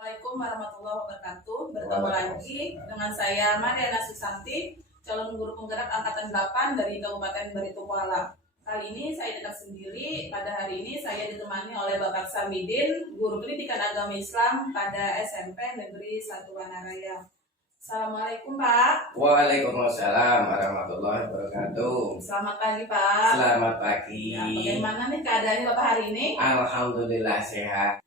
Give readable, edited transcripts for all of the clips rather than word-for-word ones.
Assalamualaikum warahmatullahi wabarakatuh. Bertemu lagi dengan saya Mariana Susanti, calon guru penggerak angkatan 8 dari Kabupaten Barito Kuala. Kali ini saya datang sendiri. Pada hari ini saya ditemani oleh Bapak Samidin, guru pendidikan agama Islam pada SMP Negeri 1 Wanaraya. Assalamualaikum Pak. Waalaikumsalam warahmatullahi wabarakatuh. Selamat pagi Pak. Selamat pagi. Ya, bagaimana nih keadaannya Bapak hari ini? Alhamdulillah sehat.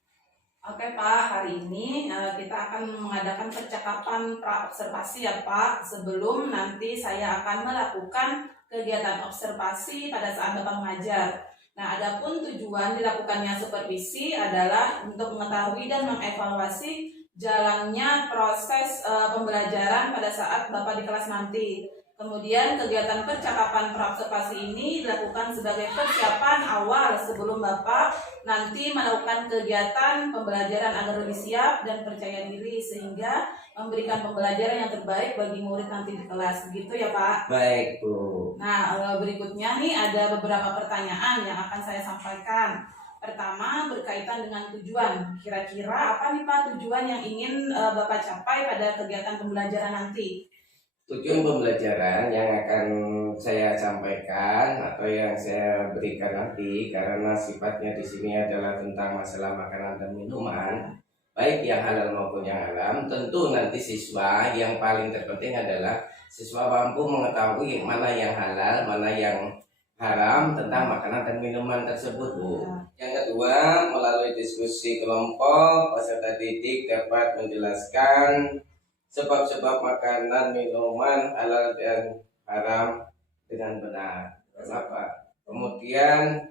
Oke Pak, hari ini kita akan mengadakan percakapan pra-observasi ya Pak. Sebelum nanti saya akan melakukan kegiatan observasi pada saat Bapak mengajar. Nah, adapun tujuan dilakukannya supervisi adalah untuk mengetahui dan mengevaluasi jalannya proses pembelajaran pada saat Bapak di kelas nanti. Kemudian kegiatan percakapan pra-observasi ini dilakukan sebagai persiapan awal sebelum Bapak nanti melakukan kegiatan pembelajaran agar lebih siap dan percaya diri sehingga memberikan pembelajaran yang terbaik bagi murid nanti di kelas. Begitu ya Pak? Baik Bu. Nah, berikutnya nih ada beberapa pertanyaan yang akan saya sampaikan. Pertama, berkaitan dengan tujuan. Kira-kira apa nih Pak tujuan yang ingin Bapak capai pada kegiatan pembelajaran nanti? Tujuan pembelajaran yang akan saya sampaikan atau yang saya berikan nanti, karena sifatnya di sini adalah tentang masalah makanan dan minuman, baik yang halal maupun yang haram. Tentu nanti siswa yang paling terpenting adalah siswa mampu mengetahui mana yang halal, mana yang haram tentang makanan dan minuman tersebut, Bu. Yang kedua, melalui diskusi kelompok, peserta didik dapat menjelaskan sebab-sebab makanan, minuman halal dan haram dengan benar. Kenapa? Kemudian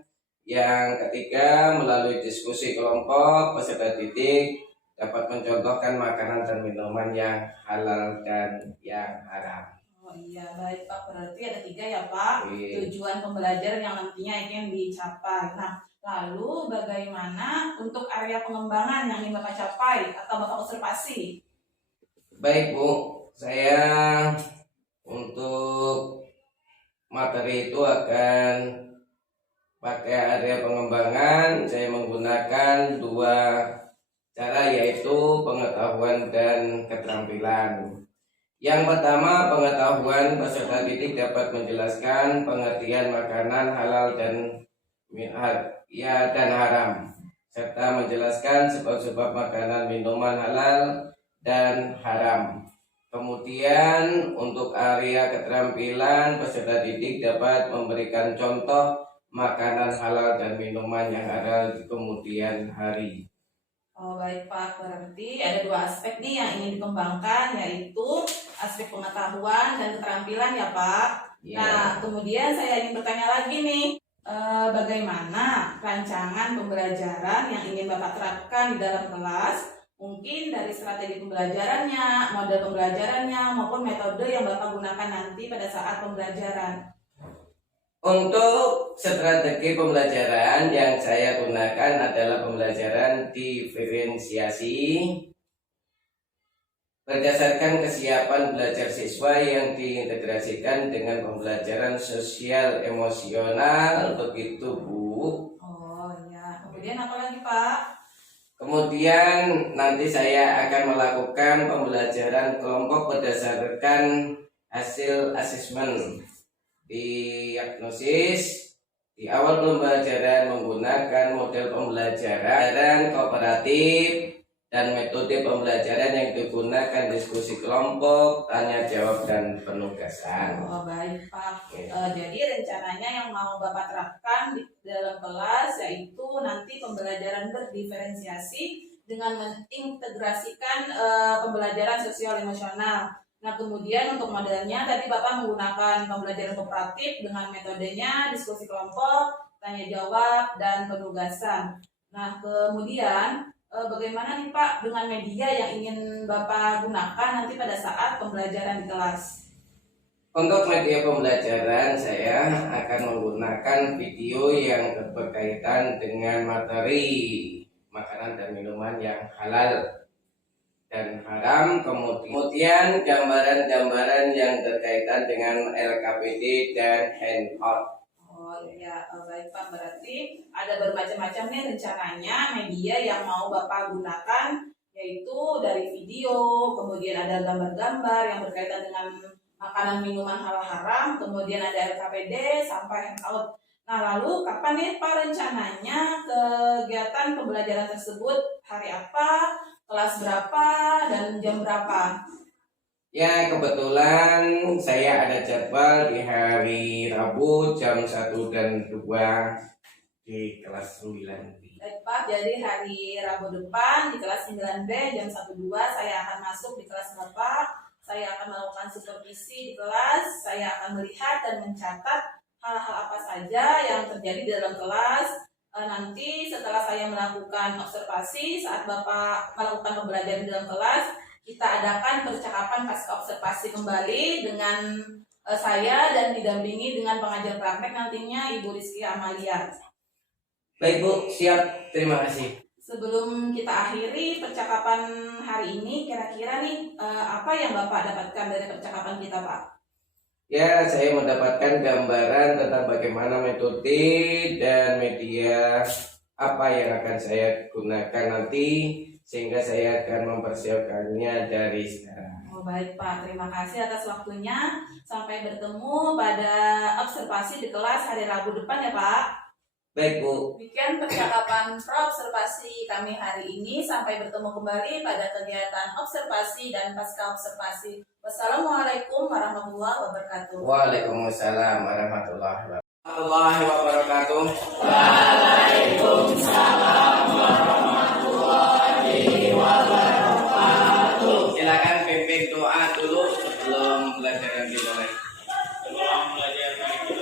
yang ketiga, melalui diskusi kelompok, peserta didik dapat mencontohkan makanan dan minuman yang halal dan yang haram. Oh iya, baik Pak. Berarti ada 3 ya Pak, Iya. tujuan pembelajaran yang nantinya ingin dicapai. Nah, lalu bagaimana untuk area pengembangan yang ingin Bapak capai atau Bapak observasi? Baik Bu, saya untuk materi itu akan pakai area pengembangan. Saya menggunakan 2 cara, yaitu pengetahuan dan keterampilan. Yang pertama, pengetahuan, peserta didik dapat menjelaskan pengertian makanan halal dan haram, serta menjelaskan sebab-sebab makanan minuman halal dan haram. Kemudian untuk area keterampilan, peserta didik dapat memberikan contoh makanan halal dan minuman yang halal di kemudian hari. Oh baik Pak, berarti ada 2 aspek nih yang ingin dikembangkan, yaitu aspek pengetahuan dan keterampilan ya Pak. Ya. Nah, kemudian saya ingin bertanya lagi nih, bagaimana rancangan pembelajaran yang ingin Bapak terapkan di dalam kelas? Mungkin dari strategi pembelajarannya, model pembelajarannya, maupun metode yang Bapak gunakan nanti pada saat pembelajaran. Untuk strategi pembelajaran yang saya gunakan adalah pembelajaran diferensiasi berdasarkan kesiapan belajar siswa yang diintegrasikan dengan pembelajaran sosial emosional. Begitu Bu. Oh ya, kemudian apa lagi Pak? Kemudian nanti saya akan melakukan pembelajaran kelompok berdasarkan hasil asesmen. Diagnosis di awal pembelajaran menggunakan model pembelajaran kooperatif dan metode pembelajaran yang digunakan diskusi kelompok, tanya jawab dan penugasan. Oh baik Pak. Jadi rencananya yang mau Bapak terapkan di dalam kelas yaitu nanti pembelajaran berdiferensiasi dengan mengintegrasikan pembelajaran sosial emosional. Nah kemudian untuk modelnya tadi Bapak menggunakan pembelajaran kooperatif dengan metodenya diskusi kelompok, tanya jawab dan penugasan. Nah kemudian bagaimana nih Pak dengan media yang ingin Bapak gunakan nanti pada saat pembelajaran di kelas? Untuk media pembelajaran saya akan menggunakan video yang berkaitan dengan materi makanan dan minuman yang halal dan haram, kemudian gambaran-gambaran yang berkaitan dengan LKPD dan handout. Oh iya, baik Pak, berarti ada bermacam-macam nih rencananya media yang mau Bapak gunakan yaitu dari video, kemudian ada gambar-gambar yang berkaitan dengan makanan minuman halal haram, kemudian ada LKPD sampai handout. Nah, lalu kapan nih Pak rencananya kegiatan pembelajaran tersebut? Hari apa, kelas berapa, dan jam berapa? Ya, kebetulan saya ada jadwal di hari Rabu jam 1 dan 2 di kelas 9. Baik Pak, jadi hari Rabu depan di kelas 9B jam 1-2 saya akan masuk di kelas Bapak. Saya akan melakukan supervisi di kelas, saya akan melihat dan mencatat hal-hal apa saja yang terjadi di dalam kelas. Nanti setelah saya melakukan observasi, saat Bapak melakukan pembelajaran di dalam kelas, kita adakan percakapan pasca observasi kembali dengan saya dan didampingi dengan pengajar praktek nantinya Ibu Rizky Amalia. Baik Bu, siap. Terima kasih. Sebelum kita akhiri percakapan hari ini, kira-kira nih apa yang Bapak dapatkan dari percakapan kita, Pak? Ya, saya mendapatkan gambaran tentang bagaimana metode dan media apa yang akan saya gunakan nanti, sehingga saya akan mempersiapkannya dari sekarang. Oh, baik Pak, terima kasih atas waktunya. Sampai bertemu pada observasi di kelas hari Rabu depan ya Pak. Baik Bu. Demikian percakapan pra-observasi kami hari ini. Sampai bertemu kembali pada kegiatan observasi dan pasca observasi. Wassalamualaikum warahmatullahi wabarakatuh. Waalaikumsalam warahmatullahi wabarakatuh. Waalaikumsalam warahmatullahi wabarakatuh. Silakan pimpin doa dulu sebelum pelajaran dimulai. Sebelum belajar kita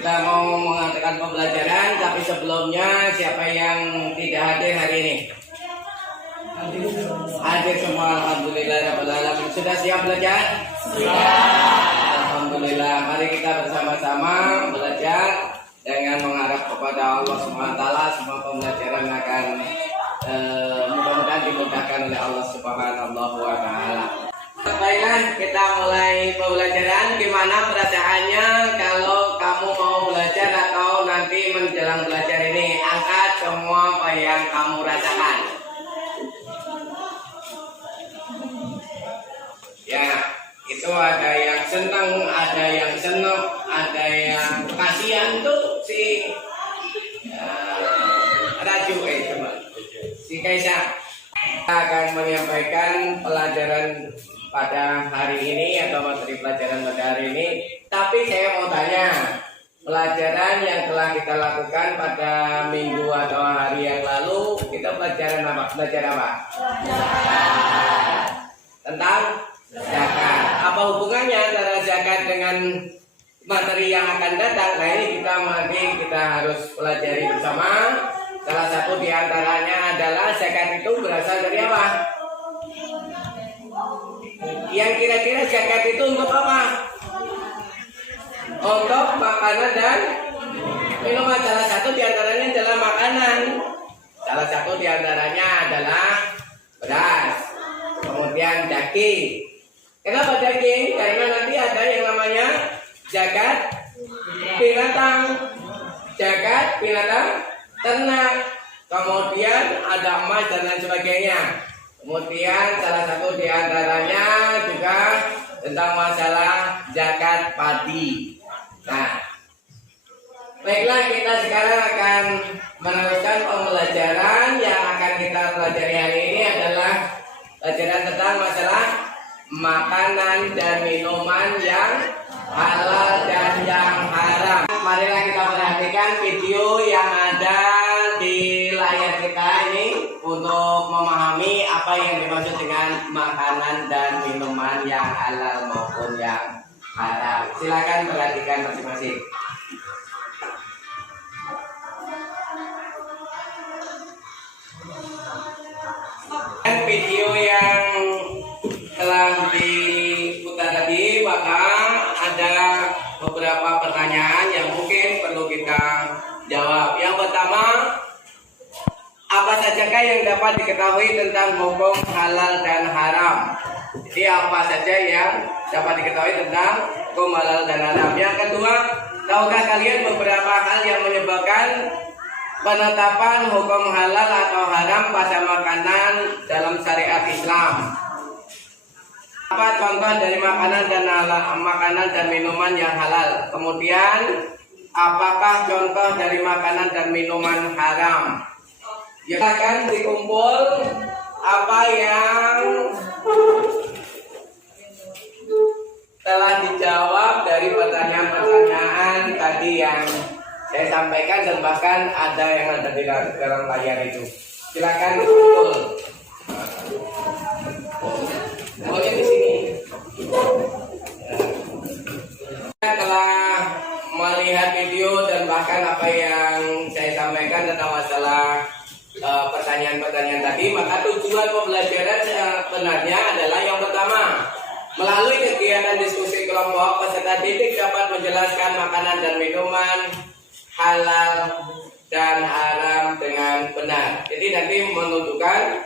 Kita mau mengadakan pembelajaran, tapi sebelumnya siapa yang tidak hadir hari ini? Hadir semua, alhamdulillah rabbil alamin. Sudah siap belajar? Alhamdulillah. Mari kita bersama-sama belajar dengan mengharap kepada Allah SWT. Semua pembelajaran akan mudah-mudahan dimudahkan oleh Allah Subhanahu wa Ta'ala. Baiklah, kita mulai pembelajaran. Gimana perasaannya kalau kamu mau belajar atau nanti menjelang belajar ini? Angkat semua apa yang kamu rasakan. Ya, itu ada yang senang, ada yang senang, ada yang kasihan tuh si Raju si Kaisa. Kita akan menyampaikan pelajaran pada hari ini atau materi pelajaran pada hari ini. Tapi saya mau tanya, pelajaran yang telah kita lakukan pada minggu atau hari yang lalu, kita pelajaran apa? Belajar apa? Tentang zakat. Apa hubungannya antara zakat dengan materi yang akan datang? Nah, ini kita harus pelajari bersama. Salah satu diantaranya adalah zakat itu berasal dari apa? Yang kira-kira zakat itu untuk apa? Untuk makanan dan minuman. Salah satu diantaranya adalah makanan. Salah satu diantaranya adalah beras. Kemudian daging. Kenapa daging? Karena nanti ada yang namanya zakat binatang. Zakat binatang ternak. Kemudian ada emas dan lain sebagainya. Kemudian salah satu diantaranya juga tentang masalah zakat padi. Nah, baiklah, kita sekarang akan meneruskan pembelajaran. Yang akan kita pelajari hari ini adalah pelajaran tentang masalah makanan dan minuman yang halal dan yang haram. Marilah kita perhatikan video yang ada di layar kita ini untuk memahami apa yang dimaksud dengan makanan dan minuman yang halal maupun yang haram. Silakan perhatikan masing-masing. Video yang telah diputar tadi, maka ada beberapa pertanyaan yang mungkin perlu kita jawab. Yang pertama, apa sajakah yang dapat diketahui tentang hukum halal dan haram? Jadi apa saja yang dapat diketahui tentang hukum halal dan haram. Yang kedua, tahukah kalian beberapa hal yang menyebabkan penetapan hukum halal atau haram pada makanan dalam syariat Islam? Apa contoh dari makanan dan minuman yang halal? Kemudian, apakah contoh dari makanan dan minuman haram? Silakan dikumpul apa yang telah dijawab dari pertanyaan-pertanyaan tadi yang saya sampaikan, dan bahkan ada yang ada di dalam layar itu. Silakan dikumpul. Maunya di sini. Setelah melihat video dan bahkan apa yang saya sampaikan tentang masalah pertanyaan-pertanyaan tadi, maka tujuan pembelajaran sebenarnya adalah yang pertama, melalui kegiatan diskusi kelompok, peserta didik dapat menjelaskan makanan dan minuman halal dan haram dengan benar. Jadi nanti menentukan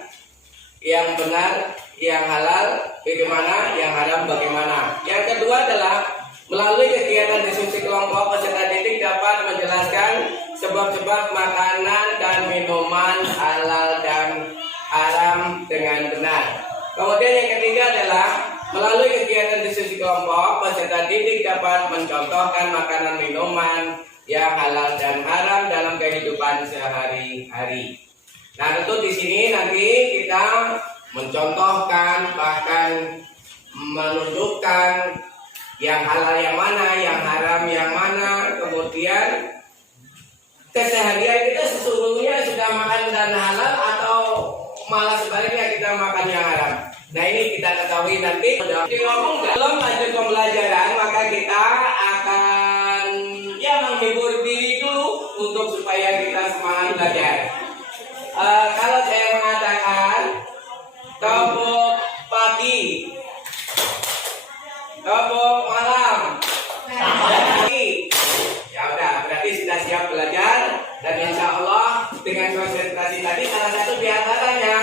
yang benar, yang halal bagaimana, yang haram bagaimana. Yang kedua adalah melalui kegiatan diskusi kelompok, peserta didik dapat menjelaskan sebab-sebab makanan dan minuman halal dan haram dengan benar. Kemudian yang ketiga adalah melalui kegiatan diskusi kelompok, peserta didik dapat mencontohkan makanan minuman yang halal dan haram dalam kehidupan sehari-hari. Nah, tentu di sini nanti kita mencontohkan, bahkan menunjukkan yang halal yang mana, yang haram yang mana. Kemudian keseharian kita sesungguhnya sudah makan dan halal atau malah sebaliknya kita makan yang haram. Nah, ini kita ketahui nanti. Belum lanjut pembelajaran, maka kita akan menghibur diri dulu untuk supaya kita semangat belajar. Kalau saya mengatakan topok pagi, topok malam, ya udah, berarti sudah siap belajar. Dan insya Allah dengan konsentrasi tadi, salah satu di antaranya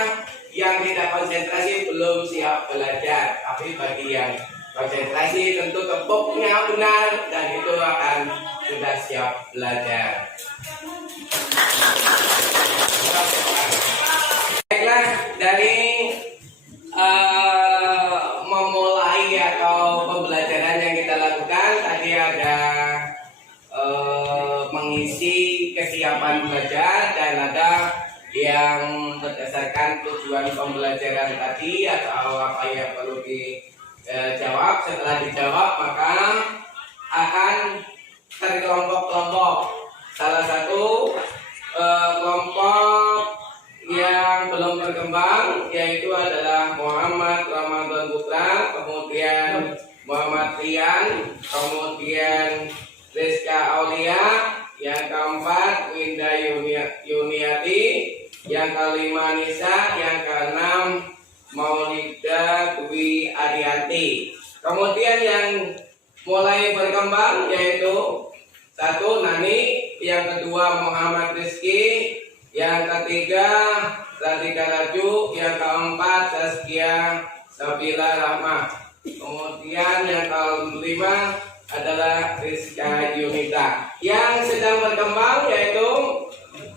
yang tidak konsentrasi belum siap belajar. Tapi bagi yang konsentrasi tentu tepuknya benar dan itu akan sudah siap belajar. Baiklah, dari memulai atau pembelajaran yang kita lakukan tadi ada mengisi kesiapan belajar dan ada yang berdasarkan tujuan pembelajaran tadi atau apa yang perlu dijawab. Setelah dijawab maka akan terkelompok-kelompok. Salah satu kelompok yang belum berkembang yaitu adalah Muhammad Ramadan Putra, kemudian Muhammad Rian, kemudian Rizka Aulia, yang keempat Winda Yuniati, yang kelima Nisa, yang keenam Maulida Dwi Arianti. Kemudian yang mulai berkembang yaitu satu Nani, yang kedua Muhammad Rizki, yang ketiga Radika Raju, yang keempat Saskia Sabila Rahmah. Kemudian yang kelima adalah Rizka Yunita. Yang sedang berkembang yaitu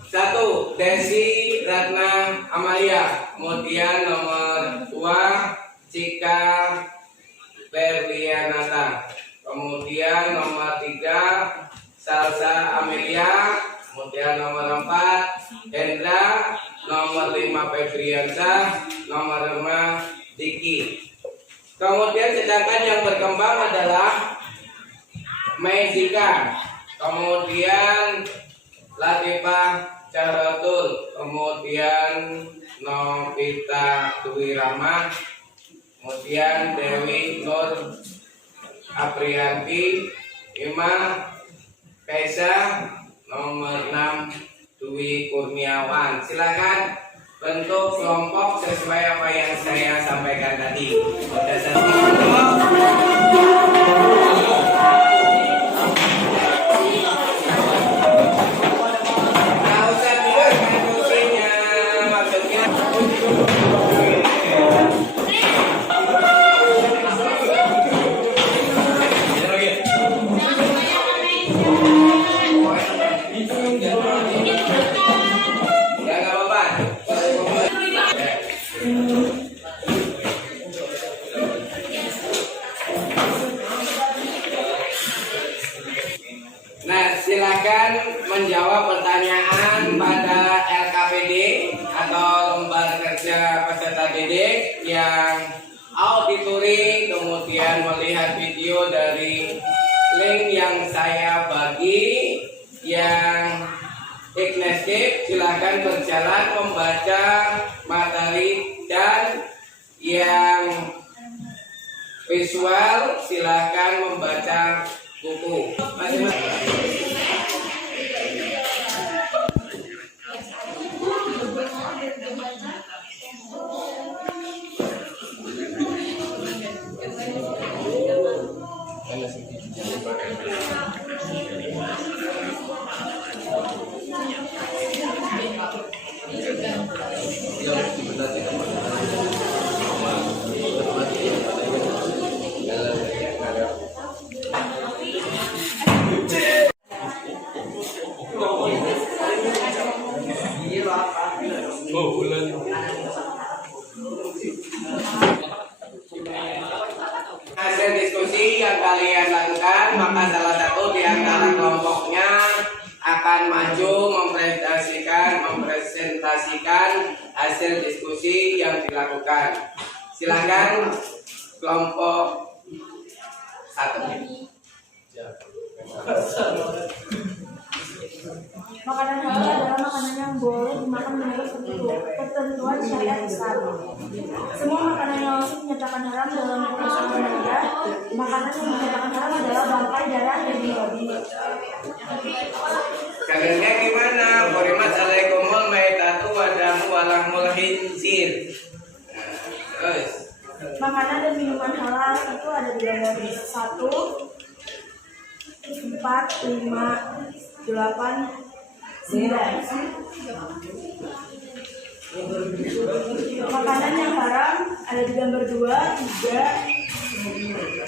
satu Desi Ratna Amalia, kemudian nomor 2 Cika Berlianata, kemudian nomor 3 Salsa Amelia, kemudian nomor 4 Hendra, nomor 5 Febriansa, nomor 5 Diki. Kemudian sedangkan yang berkembang adalah Mejika, kemudian Latifah Cahratul, kemudian Novita Dwi Rahma, kemudian Dewi Nur Aprianti, 5 Kaisa, nomor 6 Dwi Kurniawan. Silakan bentuk kelompok sesuai apa yang saya sampaikan tadi. silakan menjawab pertanyaan pada LKPD atau lembar kerja peserta didik yang auditori, kemudian melihat video dari link yang saya bagi. Yang Ignesip silakan berjalan membaca materi, dan yang visual silakan membaca buku masing-masing. Hasil diskusi yang kalian lakukan, maka salah satu di antara kelompoknya akan maju mempresentasikan hasil diskusi yang dilakukan. Silakan kelompok 1. Makanan halal adalah makanan yang boleh dimakan menurut ketentuan syariat Islam. Semua makanan yang wajib dinyatakan haram dalam Quran Al-Maidah. Makanan yang dinyatakan haram adalah bangkai, darah, dan babi. Kaliannya gimana? Qurimat alaikumul maitatu wa damu wa lahmul khinzir. Terus. Makanan dan minuman halal itu ada di dalam 1, 4, 5, 8, 9. Makanan yang haram ada di gambar 2, 3,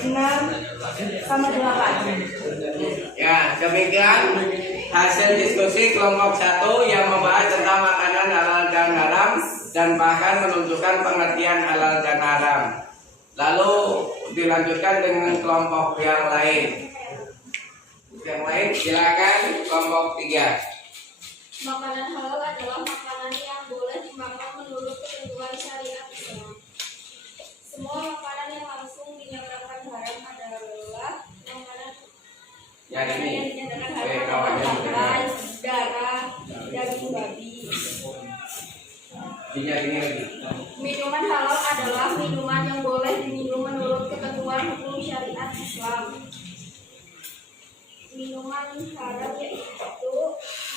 6, sama 8. Ya, demikian hasil diskusi kelompok 1 yang membahas tentang makanan halal dan haram dan bahkan menunjukkan pengertian halal dan haram. Lalu dilanjutkan dengan kelompok yang lain. Yang lain silakan kelompok 3. Makanan halal adalah makanan yang boleh dimakan menurut ketentuan syariat Islam. Semua makanan yang langsung dinyatakan haram adalah makanan Yang ini. yang dinyatakan haram adalah bangkai, darah, daging babi. Ini lagi. Minuman halal adalah minuman yang boleh diminum menurut ketentuan hukum syariat Islam. Minuman haram yaitu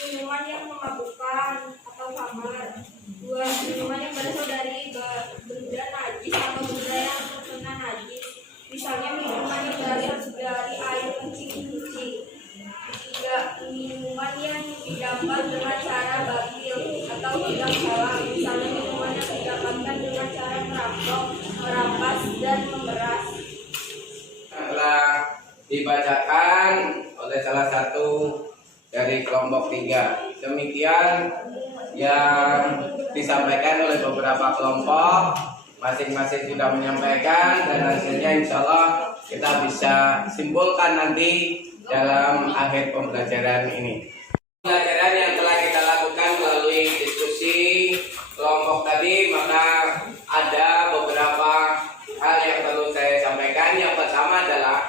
minuman yang memabukkan atau khamar. 2. Minuman yang berasal dari benda najis atau benda yang terkena najis. Misalnya minuman yang berasal dari air kencing. 3. Minuman yang didapat dengan cara batil atau tidak halal. Misalnya minuman yang didapatkan dengan cara merampok, merampas, dan memeras. Telah dibacakan oleh salah satu dari kelompok 3. Demikian yang disampaikan oleh beberapa kelompok, masing-masing sudah menyampaikan, dan hasilnya insya Allah kita bisa simpulkan nanti dalam akhir pembelajaran ini. Pembelajaran yang telah kita lakukan melalui diskusi kelompok tadi, maka ada beberapa hal yang perlu saya sampaikan. Yang pertama adalah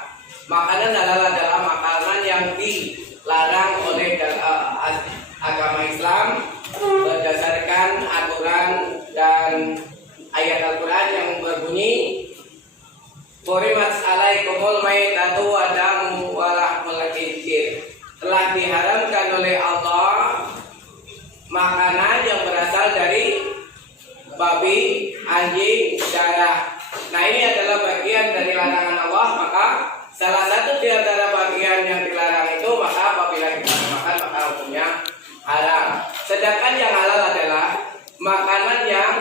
makanan halal adalah makanan yang dilarang oleh agama Islam berdasarkan aturan dan ayat Al-Quran yang berbunyi Qurimat alaikumul maitatu wa damu wa lahmul khinzir. Telah diharamkan oleh Allah makanan yang berasal dari babi, anjing, darah. Nah, ini adalah bagian dari larangan Allah, maka salah satu di antara bagian yang dilarang itu, maka apabila kita makan maka hukumnya haram. Sedangkan yang halal adalah makanan yang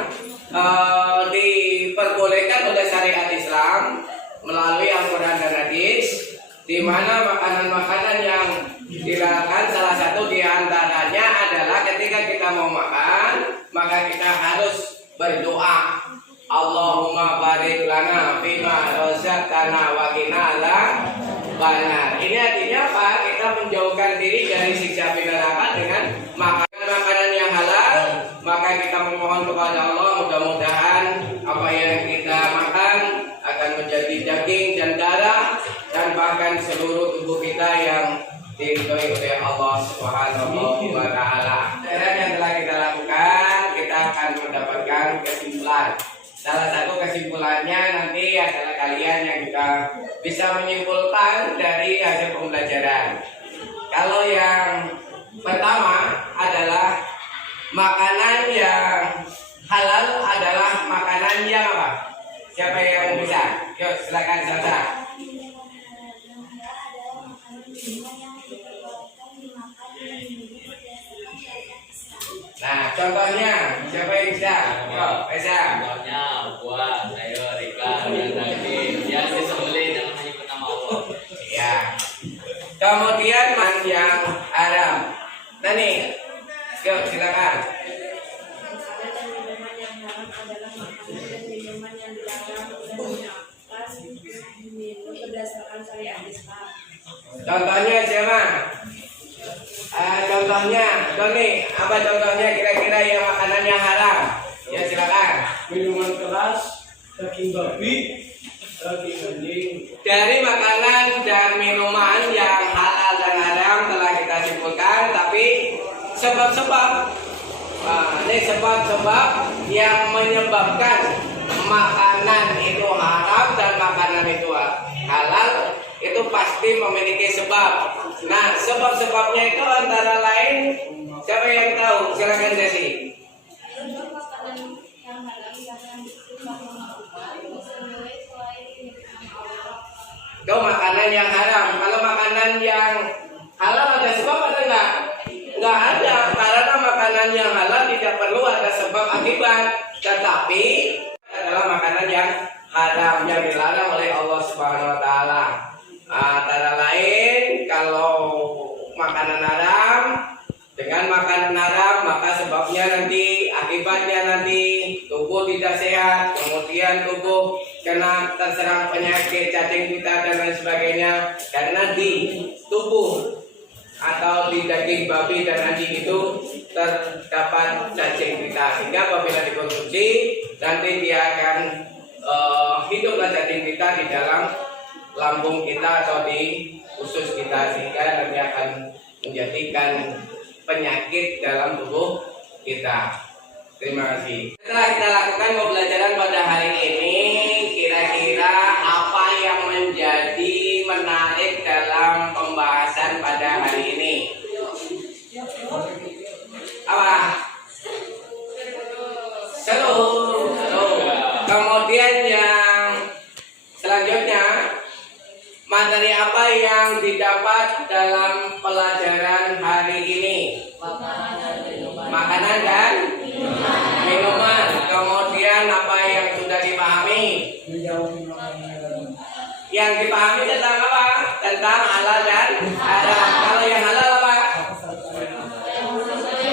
diperbolehkan oleh syariat Islam melalui Al-Quran dan Hadis, di mana makanan-makanan yang dilarang salah satu di antaranya adalah ketika kita mau makan, maka kita harus berdoa, Allahumma barik lana fima razaqtana wa qina benar. Ini artinya apa? Kita menjauhkan diri dari siksa api neraka dengan makanan yang halal. Maka kita memohon kepada Allah mudah-mudahan apa yang kita makan akan menjadi daging dan darah dan bahkan seluruh tubuh kita yang diridhoi oleh Allah Subhanahu wa taala. Cara yang telah kita lakukan, kita akan mendapatkan kesimpulan. Salah satu kesimpulannya nanti adalah kalian yang juga bisa menyimpulkan dari hasil pembelajaran. Kalau yang pertama adalah makanan yang halal adalah makanan yang apa? Siapa yang bisa? Yuk silakan Sasa. Nah, contohnya siapa yang bisa? Yuk, bisa. Contohnya buah, sayur, ikan, dan daging yang disembelih dengan menyebut nama Allah. Ya. Kemudian yang haram. Nah nih, yuk silakan. Makanan dan minuman yang haram adalah makanan dan minuman yang dilarang dan dilepas diminum berdasarkan syariat Islam. Contohnya siapa? Contohnya, Doni, apa contohnya kira-kira yang makanan yang haram? Ya silakan. Minuman keras, daging babi, daging anjing. Dari makanan dan minuman yang halal dan haram telah kita simpulkan, tapi sebab-sebab, ini sebab-sebab yang menyebabkan makanan itu haram dan makanan itu halal itu pasti memiliki sebab. Nah, sebab-sebabnya itu antara lain siapa yang tahu? Silakan Desi. Makanan yang haram karena disebut disembelih selain menyebut nama Allah. Itu makanan yang haram. Kalau makanan yang halal ada sebab atau enggak? Enggak ada, karena makanan yang halal tidak perlu ada sebab akibat. Tetapi adalah makanan yang haram yang dilarang oleh Allah Subhanahu wa taala. Antara lain kalau makanan haram, dengan makanan haram maka sebabnya nanti, akibatnya nanti tubuh tidak sehat, kemudian tubuh kena terserang penyakit cacing pita dan lain sebagainya, karena di tubuh atau di daging babi dan anjing itu terdapat cacing pita, sehingga apabila dikonsumsi nanti dia akan hiduplah cacing pita di dalam lambung kita atau di usus kita, sehingga nanti akan menjadikan penyakit dalam tubuh kita. Terima kasih. Setelah kita lakukan pembelajaran pada hari ini, kira-kira apa yang menjadi menarik dalam pembahasan pada hari ini? Apa? Seru. Kemudian yang selanjutnya, materi apa yang didapat dalam pelajaran hari ini? Makanan dan minuman. Kemudian apa yang sudah dipahami? Yang dipahami tentang apa? Tentang halal dan haram. Kalau yang halal apa?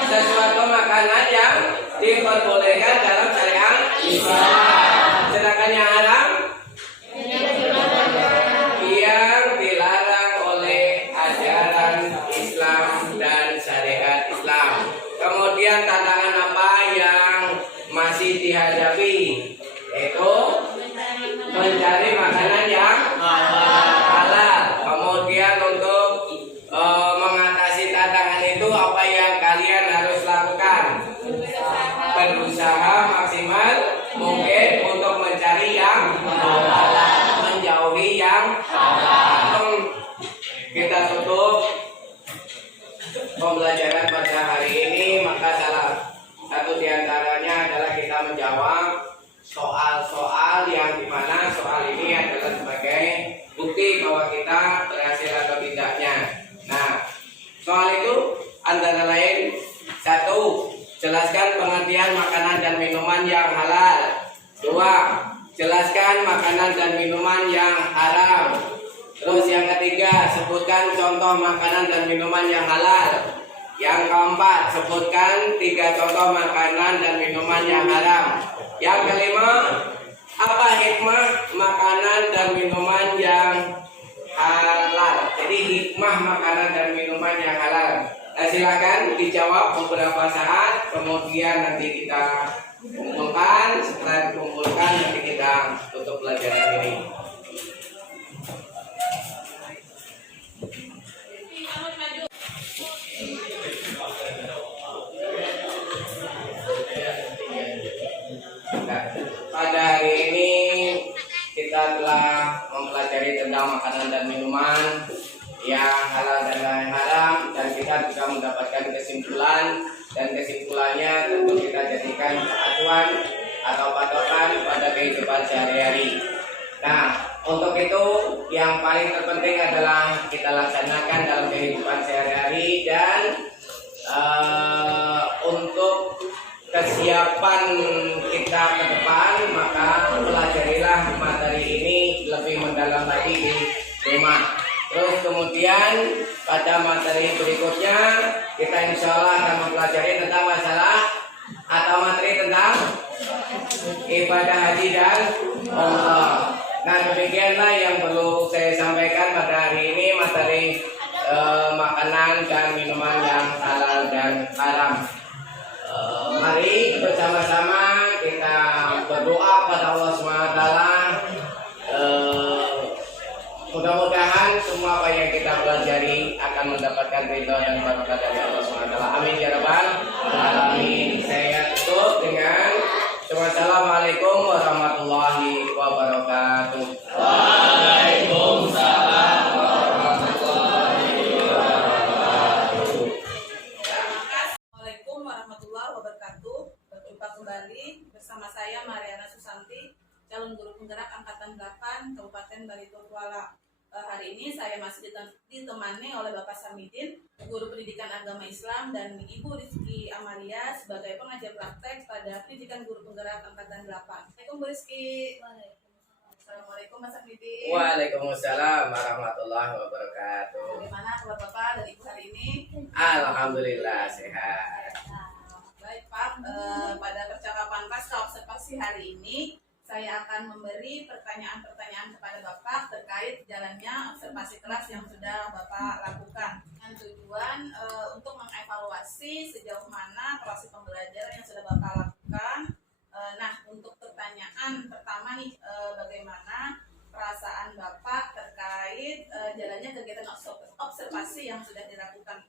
Sesuatu makanan yang diperbolehkan dalam syariat Islam. Sedangkan yang haram yang dilarang oleh ajaran Islam dan syariat Islam. Kemudian tantangan apa yang masih dihadapi? Itu mencari makanan yang halal. Kemudian untuk mengatasi tantangan itu apa yang kalian harus lakukan? Berusaha maksimal mungkin untuk mencari yang halal, menjauhi yang haram. Kita tutup pembelajaran pada hari ini, maka salah satu diantaranya adalah kita menjawab soal-soal yang dimana soal ini adalah sebagai bukti bahwa kita berhasil atau tidaknya. Nah, soal itu antara lain: satu, jelaskan pengertian makanan dan minuman yang halal. Dua, jelaskan makanan dan minuman yang haram. Terus yang ketiga, sebutkan contoh makanan dan minuman yang halal. Yang keempat, sebutkan 3 contoh makanan dan minuman yang haram. Yang kelima, apa hikmah makanan dan minuman yang halal. Jadi hikmah makanan dan minuman yang halal. Nah, silakan dijawab beberapa saat, kemudian nanti kita kumpulkan. Setelah dikumpulkan nanti kita tutup pelajaran ini. Nah, pada hari ini kita telah mempelajari tentang makanan dan minuman yang halal dan yang haram, dan kita juga mendapatkan kesimpulan, dan kesimpulannya tentu kita jadikan acuan atau patokan pada kehidupan sehari-hari. Nah, untuk itu yang paling terpenting adalah kita laksanakan dalam kehidupan sehari-hari, dan untuk kesiapan kita ke depan, maka pelajarilah materi ini lebih mendalam lagi di rumah. Terus kemudian pada materi berikutnya kita insya Allah akan mempelajari tentang masalah atau materi tentang ibadah haji dan umrah. Nah, demikianlah yang perlu saya sampaikan pada hari ini, materi makanan dan minuman yang halal dan haram. Mari bersama-sama kita berdoa pada Allah SWT. Mudah-mudahan semua apa yang kita pelajari akan mendapatkan ridho dan barokah dari Allah SWT. Amin ya rabbal alamin. Saya tutup dengan Assalamualaikum warahmatullahi wabarakatuh. Waalaikumsalam. Assalamualaikum warahmatullahi wabarakatuh. Berjumpa kembali bersama saya Mariana Susanti, calon guru penggerak angkatan 8 Kabupaten Barito Kuala. Hari ini saya masih ditemani oleh Bapak Samidin, guru pendidikan agama Islam, dan Ibu Rizky Amalia sebagai pengajar praktek pada pendidikan guru penggerak angkatan 8. Assalamualaikum Bu Rizky. Assalamualaikum Mas Samidin. Waalaikumsalam warahmatullahi wabarakatuh. Bagaimana kabar Bapak dan Ibu hari ini? Alhamdulillah sehat. Baik Pak, pada percakapan pasca observasi hari ini saya akan memberi pertanyaan-pertanyaan kepada Bapak terkait jalannya observasi kelas yang sudah Bapak lakukan, dengan tujuan untuk mengevaluasi sejauh mana proses pembelajaran yang sudah Bapak lakukan. Nah, untuk pertanyaan pertama nih, bagaimana perasaan Bapak terkait jalannya kegiatan observasi yang sudah dilakukan?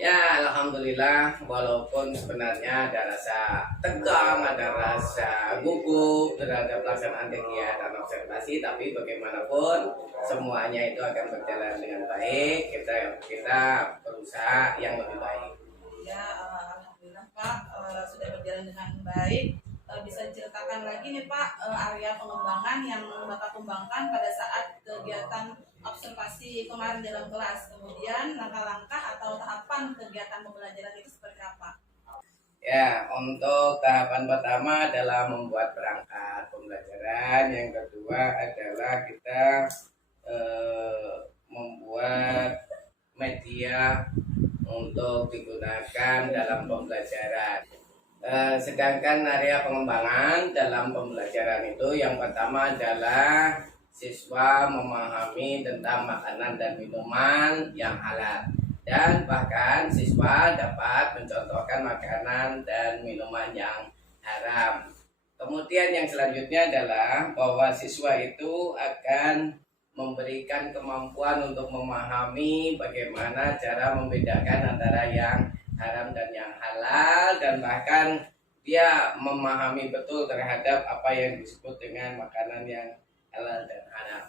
Ya, alhamdulillah, walaupun sebenarnya ada rasa tegang, ada rasa gugup terhadap pelaksanaan kegiatan observasi, tapi bagaimanapun semuanya itu akan berjalan dengan baik. Kita berusaha yang lebih baik. Ya, alhamdulillah Pak, sudah berjalan dengan baik. Bisa diceritakan lagi nih Pak, area pengembangan yang Bapak kembangkan pada saat kegiatan observasi kemarin dalam kelas, kemudian langkah-langkah atau tahapan kegiatan pembelajaran itu seperti apa? Ya, untuk tahapan pertama adalah membuat perangkat pembelajaran. Yang kedua adalah kita membuat media untuk digunakan dalam pembelajaran. Sedangkan area pengembangan dalam pembelajaran itu yang pertama adalah siswa memahami tentang makanan dan minuman yang halal, dan bahkan siswa dapat mencontohkan makanan dan minuman yang haram. Kemudian yang selanjutnya adalah bahwa siswa itu akan memberikan kemampuan untuk memahami bagaimana cara membedakan antara yang haram dan yang halal, dan bahkan dia memahami betul terhadap apa yang disebut dengan makanan yang halal dan haram.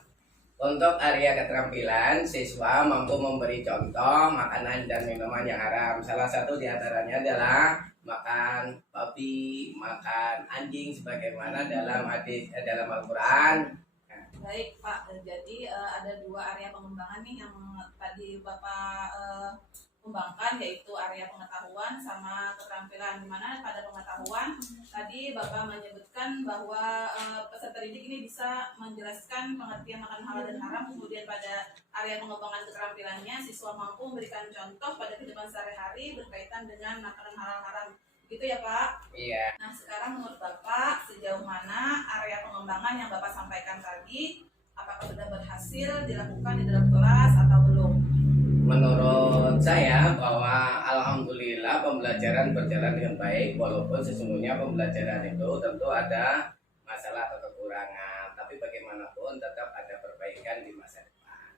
Untuk area keterampilan, siswa mampu memberi contoh makanan dan minuman yang haram. Salah satu diantaranya adalah makan babi, makan anjing, sebagaimana dalam hadis dalam Al-Quran. Baik Pak, jadi ada dua area pengembangan nih yang tadi Bapak kembangkan, yaitu area pengetahuan sama keterampilan. Dimana pada pengetahuan tadi Bapak menyebutkan bahwa peserta didik ini bisa menjelaskan pengertian makanan halal dan haram. Kemudian pada area pengembangan keterampilannya, siswa mampu memberikan contoh pada kehidupan sehari-hari berkaitan dengan makanan halal haram. Gitu ya Pak? Iya. Nah, sekarang menurut Bapak sejauh mana area pengembangan yang Bapak sampaikan tadi apakah sudah berhasil dilakukan di dalam kelas atau belum? Menurut saya bahwa alhamdulillah pembelajaran berjalan dengan baik, walaupun sesungguhnya pembelajaran itu tentu ada masalah atau kekurangan, tapi bagaimanapun tetap ada perbaikan di masa depan.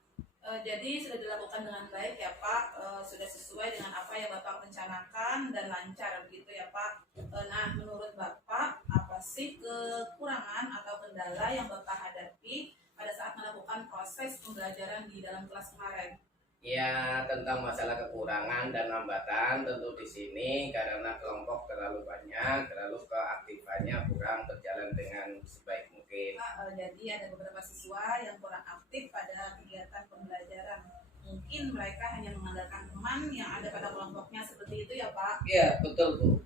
Jadi sudah dilakukan dengan baik ya Pak, sudah sesuai dengan apa yang Bapak rencanakan dan lancar begitu ya Pak. Nah, menurut Bapak apa sih kekurangan atau kendala yang Bapak hadapi pada saat melakukan proses pembelajaran di dalam kelas kemarin? Ya, tentang masalah kekurangan dan hambatan tentu di sini karena kelompok terlalu banyak, terlalu keaktifannya kurang berjalan dengan sebaik mungkin. Pak, jadi ada beberapa siswa yang kurang aktif pada kegiatan pembelajaran. Mungkin mereka hanya mengandalkan teman yang ada pada kelompoknya seperti itu ya Pak. Iya, betul Bu.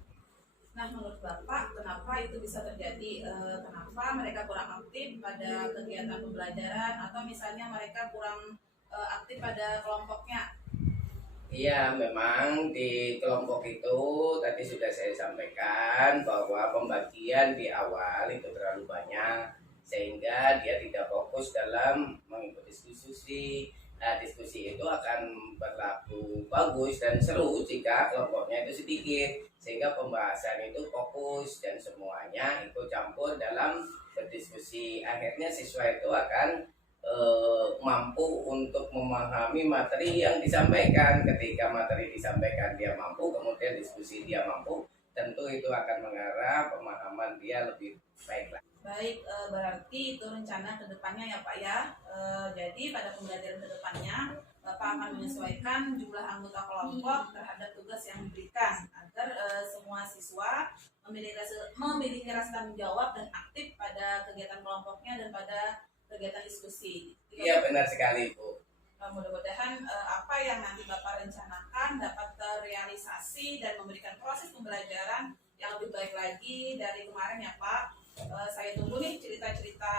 Nah, menurut Bapak, kenapa itu bisa terjadi? Kenapa mereka kurang aktif pada kegiatan pembelajaran atau misalnya mereka kurang aktif pada kelompoknya? Iya, memang di kelompok itu tadi sudah saya sampaikan bahwa pembagian di awal itu terlalu banyak sehingga dia tidak fokus dalam mengikuti diskusi. Nah, diskusi itu akan berlaku bagus dan seru jika kelompoknya itu sedikit sehingga pembahasan itu fokus dan semuanya ikut campur dalam berdiskusi. Akhirnya siswa itu akan mampu untuk memahami materi yang disampaikan. Ketika materi disampaikan dia mampu, kemudian diskusi dia mampu, tentu itu akan mengarah pemahaman dia lebih baik lagi. Baik, berarti itu rencana kedepannya ya Pak ya. Jadi pada pembelajaran kedepannya Bapak akan menyesuaikan jumlah anggota kelompok terhadap tugas yang diberikan agar semua siswa memiliki rasa tanggung jawab dan aktif pada kegiatan kelompoknya dan pada kegiatan diskusi. Iya, benar sekali Bu. Mudah-mudahan apa yang nanti Bapak rencanakan dapat terrealisasi dan memberikan proses pembelajaran yang lebih baik lagi dari kemarin ya Pak. Saya tunggu nih cerita-cerita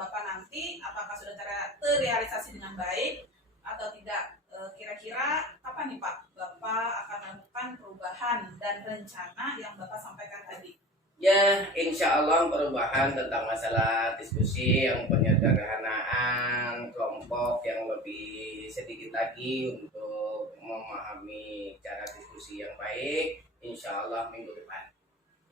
Bapak nanti apakah sudah terrealisasi dengan baik atau tidak. Kira-kira kapan nih Pak Bapak akan melakukan perubahan dan rencana yang Bapak sampaikan tadi? Ya, insya Allah perubahan tentang masalah diskusi yang penyederhanaan kelompok yang lebih sedikit lagi untuk memahami cara diskusi yang baik, insya Allah minggu depan.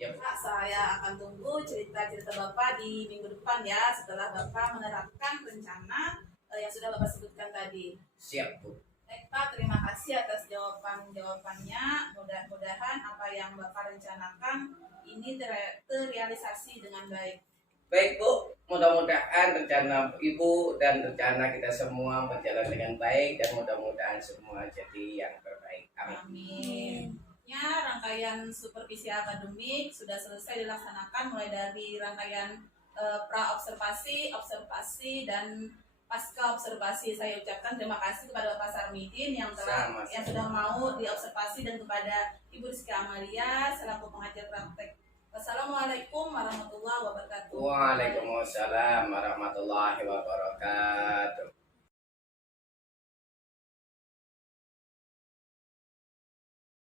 Ya, Pak, saya akan tunggu cerita-cerita Bapak di minggu depan ya setelah Bapak menerapkan rencana yang sudah Bapak sebutkan tadi. siap Bu. Baik Pak, terima kasih atas jawabannya. Mudah-mudahan apa yang Bapak rencanakan ini terrealisasi dengan baik. Baik Bu, mudah-mudahan rencana Ibu dan rencana kita semua berjalan dengan baik dan mudah-mudahan semua jadi yang terbaik. Amin. Amin. Ya, rangkaian supervisi akademik sudah selesai dilaksanakan mulai dari rangkaian pra-observasi, observasi, dan pasca observasi. Saya ucapkan terima kasih kepada Bapak Sarmidin yang sudah mau diobservasi dan kepada Ibu Rizky Amalia selaku pengajar praktek. Wassalamualaikum warahmatullahi wabarakatuh. Waalaikumsalam warahmatullahi wabarakatuh.